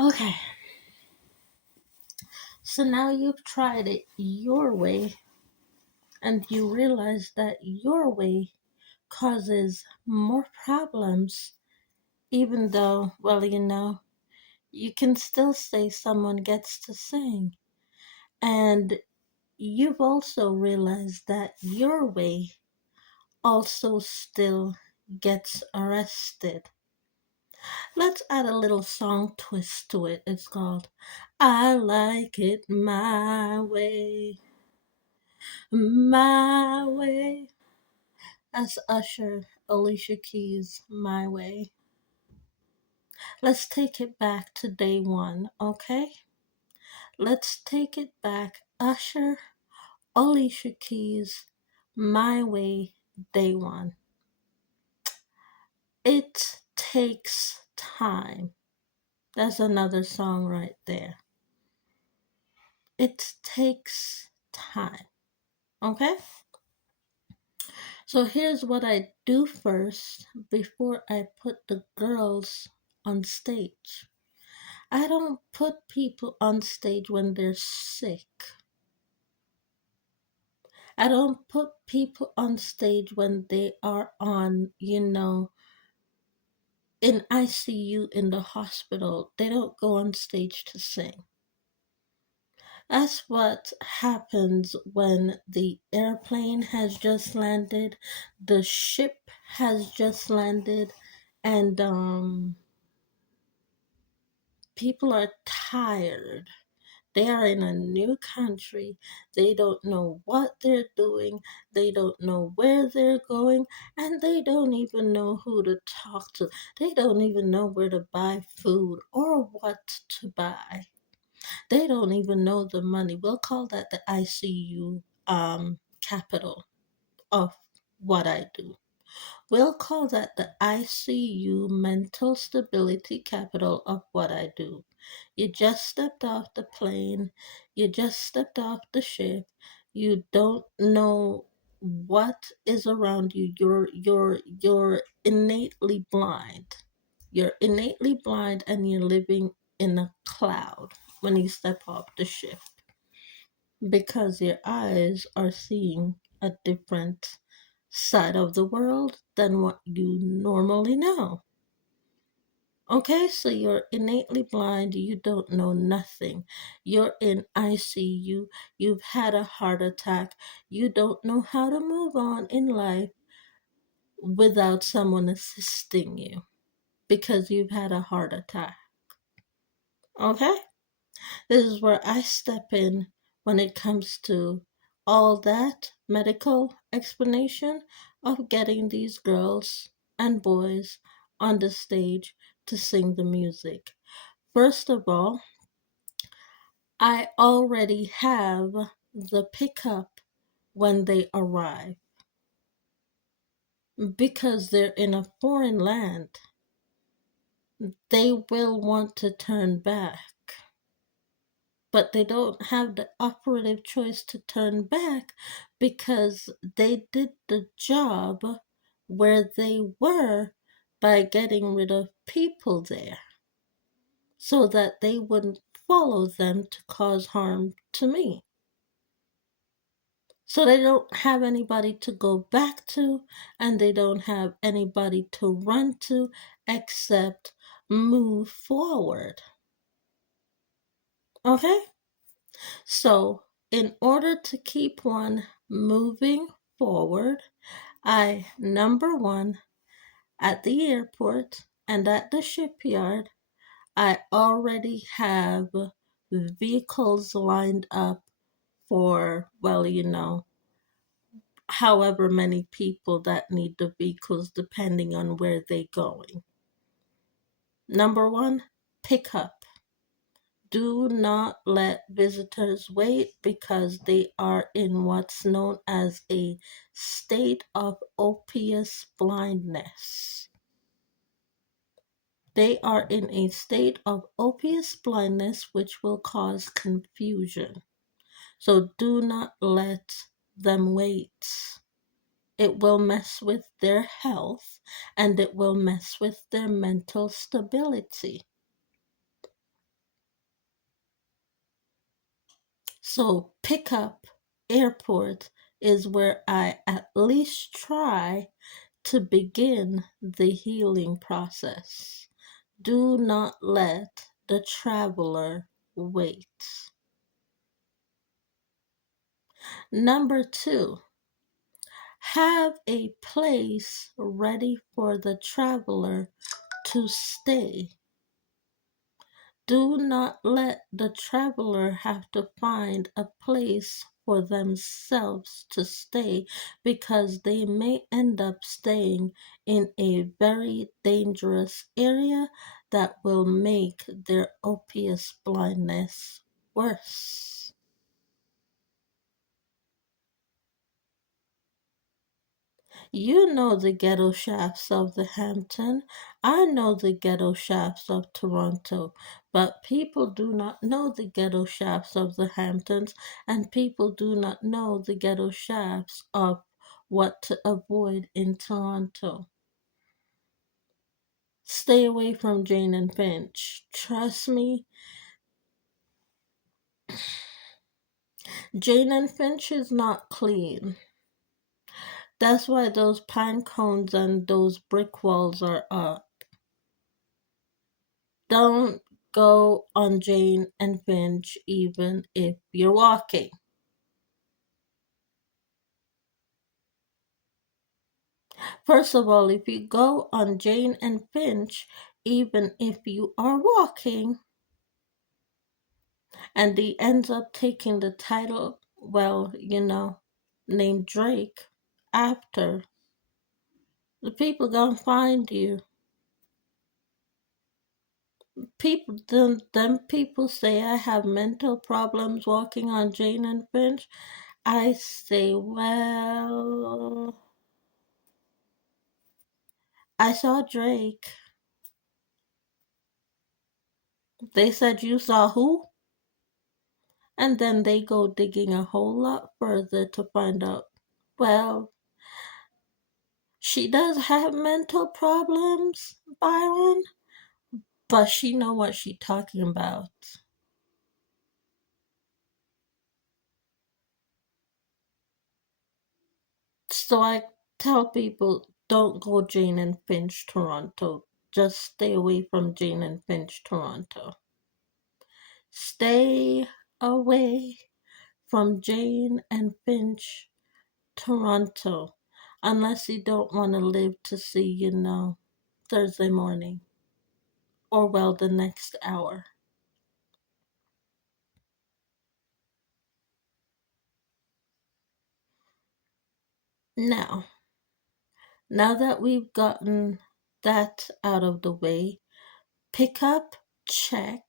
Okay, so now you've tried it your way and you realize that your way causes more problems, even though, you can still say someone gets to sing. And you've also realized that your way also still gets arrested. Let's add a little song twist to it. It's called I Like It My Way. My Way. That's Usher, Alicia Keys, My Way. Let's take it back to day one, okay? Let's take it back. Usher, Alicia Keys, My Way, day one. It takes time. That's another song right there. It takes time, okay? So here's what I do first before I put the girls on stage. I don't put people on stage when they're sick. I don't put people on stage when they are in ICU in the hospital. They don't go on stage to sing. That's what happens when the airplane has just landed, the ship has just landed, and people are tired. They are in a new country. They don't know what they're doing. They don't know where they're going. And they don't even know who to talk to. They don't even know where to buy food or what to buy. They don't even know the money. We'll call that the ICU capital of what I do. We'll call that the ICU mental stability capital of what I do. You just stepped off the plane, you just stepped off the ship, you don't know what is around you. You're innately blind. You're innately blind and you're living in a cloud when you step off the ship because your eyes are seeing a different side of the world than what you normally know. Okay, so you're innately blind, you don't know nothing. You're in ICU, you've had a heart attack, you don't know how to move on in life without someone assisting you because you've had a heart attack. Okay? This is where I step in when it comes to all that medical explanation of getting these girls and boys on the stage to sing the music. First of all, I already have the pickup when they arrive because they're in a foreign land. They will want to turn back, but they don't have the operative choice to turn back because they did the job where they were by getting rid of people there so that they wouldn't follow them to cause harm to me. So they don't have anybody to go back to and they don't have anybody to run to except move forward. Okay? So, in order to keep one moving forward, number one, at the airport and at the shipyard, I already have vehicles lined up for, however many people that need the vehicles depending on where they're going. Number one, pickup. Do not let visitors wait because they are in what's known as a state of obvious blindness. They are in a state of obvious blindness which will cause confusion. So do not let them wait. It will mess with their health and it will mess with their mental stability. So, pickup airport is where I at least try to begin the healing process. Do not let the traveler wait. Number two, have a place ready for the traveler to stay. Do not let the traveler have to find a place for themselves to stay because they may end up staying in a very dangerous area that will make their opiate blindness worse. You know the ghetto shafts of the Hampton. I know the ghetto shafts of Toronto. But people do not know the ghetto shafts of the Hamptons, and people do not know the ghetto shafts of what to avoid in Toronto. Stay away from Jane and Finch. Trust me, Jane and Finch is not clean. That's why those pine cones and those brick walls are up. Don't go on Jane and Finch even if you're walking. First of all, if you go on Jane and Finch, even if you are walking, and he ends up taking the title, well, named Drake, after, the people gonna find you. Them people say I have mental problems walking on Jane and Finch. I say, well, I saw Drake. They said you saw who? And then they go digging a whole lot further to find out, well, she does have mental problems, Byron, but she know what she talking about. So I tell people, don't go Jane and Finch, Toronto. Just stay away from Jane and Finch, Toronto. Stay away from Jane and Finch, Toronto, unless you don't want to live to see, Thursday morning, or well, the next hour. Now, now that we've gotten that out of the way, pick up, check,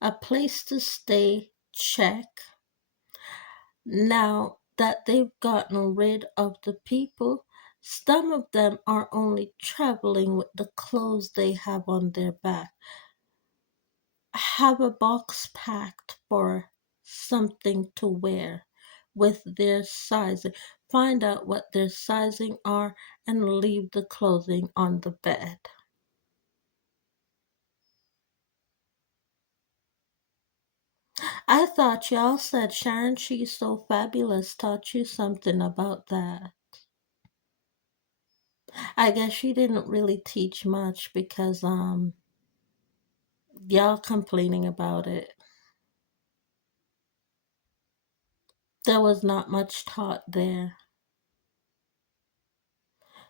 a place to stay, check. Now that they've gotten rid of the people, some of them are only traveling with the clothes they have on their back. Have a box packed for something to wear with their sizing. Find out what their sizing are and leave the clothing on the bed. I thought y'all said Sharon She's So Fabulous taught you something about that. I guess she didn't really teach much because y'all complaining about it. There was not much taught there.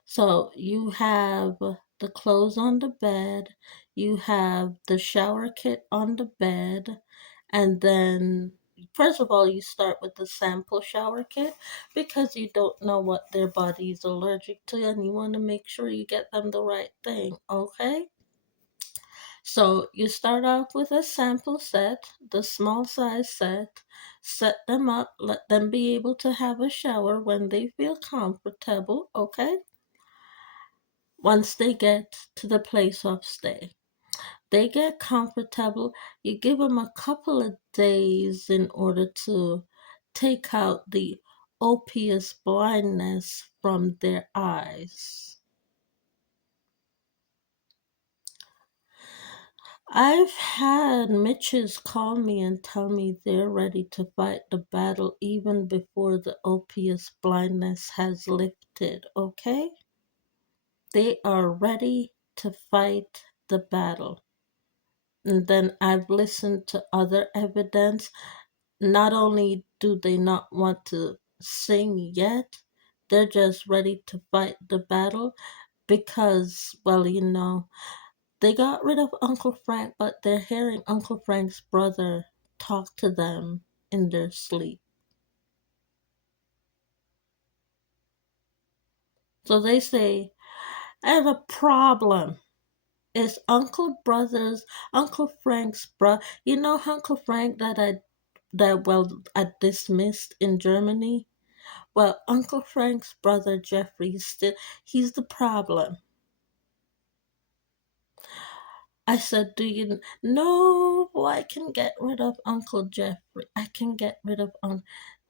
So you have the clothes on the bed, you have the shower kit on the bed, and then first of all you start with the sample shower kit because you don't know what their body is allergic to and you want to make sure you get them the right thing, okay? So you start off with a sample set, the small size set, set them up, let them be able to have a shower when they feel comfortable, okay? Once they get to the place of stay. They get comfortable. You give them a couple of days in order to take out the opiate blindness from their eyes. I've had Mitches call me and tell me they're ready to fight the battle even before the opiate blindness has lifted, okay? They are ready to fight the battle. And then I've listened to other evidence. Not only do they not want to sing yet, they're just ready to fight the battle because, well, they got rid of Uncle Frank, but they're hearing Uncle Frank's brother talk to them in their sleep. So they say, I have a problem. It's Uncle Frank's brother. Uncle Frank I dismissed in Germany? Well, Uncle Frank's brother Jeffrey he's the problem. I said, do you no, I can get rid of Uncle Jeffrey. I can get rid of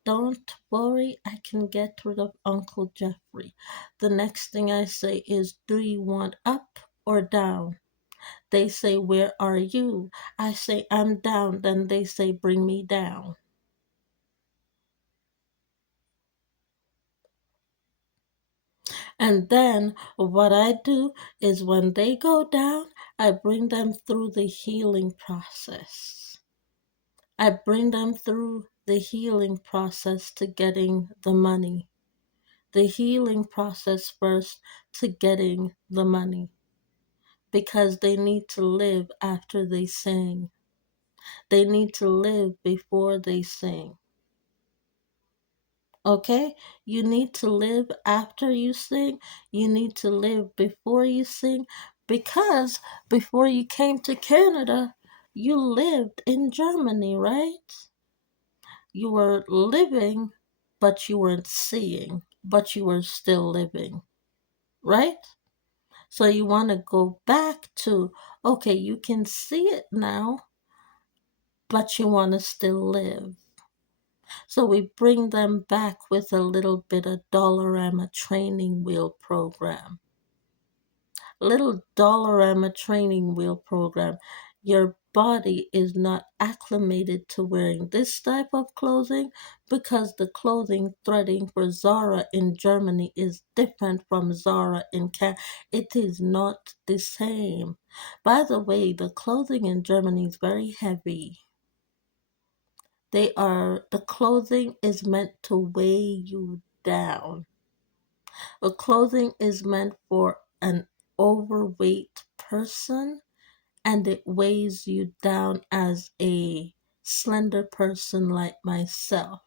don't worry, I can get rid of Uncle Jeffrey. The next thing I say is, do you want up or down? They say, where are you? I say, I'm down. Then they say, bring me down. And then what I do is when they go down, I bring them through the healing process. I bring them through the healing process to getting the money. The healing process first to getting the money. Because they need to live after they sing. They need to live before they sing. Okay? You need to live after you sing. You need to live before you sing. Because before you came to Canada, you lived in Germany, right? You were living, but you weren't seeing, but you were still living, right? So you want to go back to, okay, you can see it now, but you want to still live. So we bring them back with a little bit of Dollarama training wheel program. Little Dollarama training wheel program. Your body is not acclimated to wearing this type of clothing because the clothing threading for Zara in Germany is different from Zara in Canada. It is not the same. By the way, the clothing in Germany is very heavy. The clothing is meant to weigh you down. The clothing is meant for an overweight person and it weighs you down as a slender person like myself.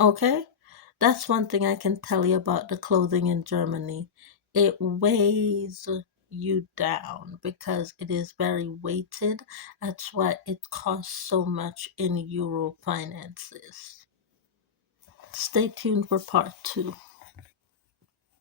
Okay? That's one thing I can tell you about the clothing in Germany. It weighs you down because it is very weighted. That's why it costs so much in euro finances. Stay tuned for part 2.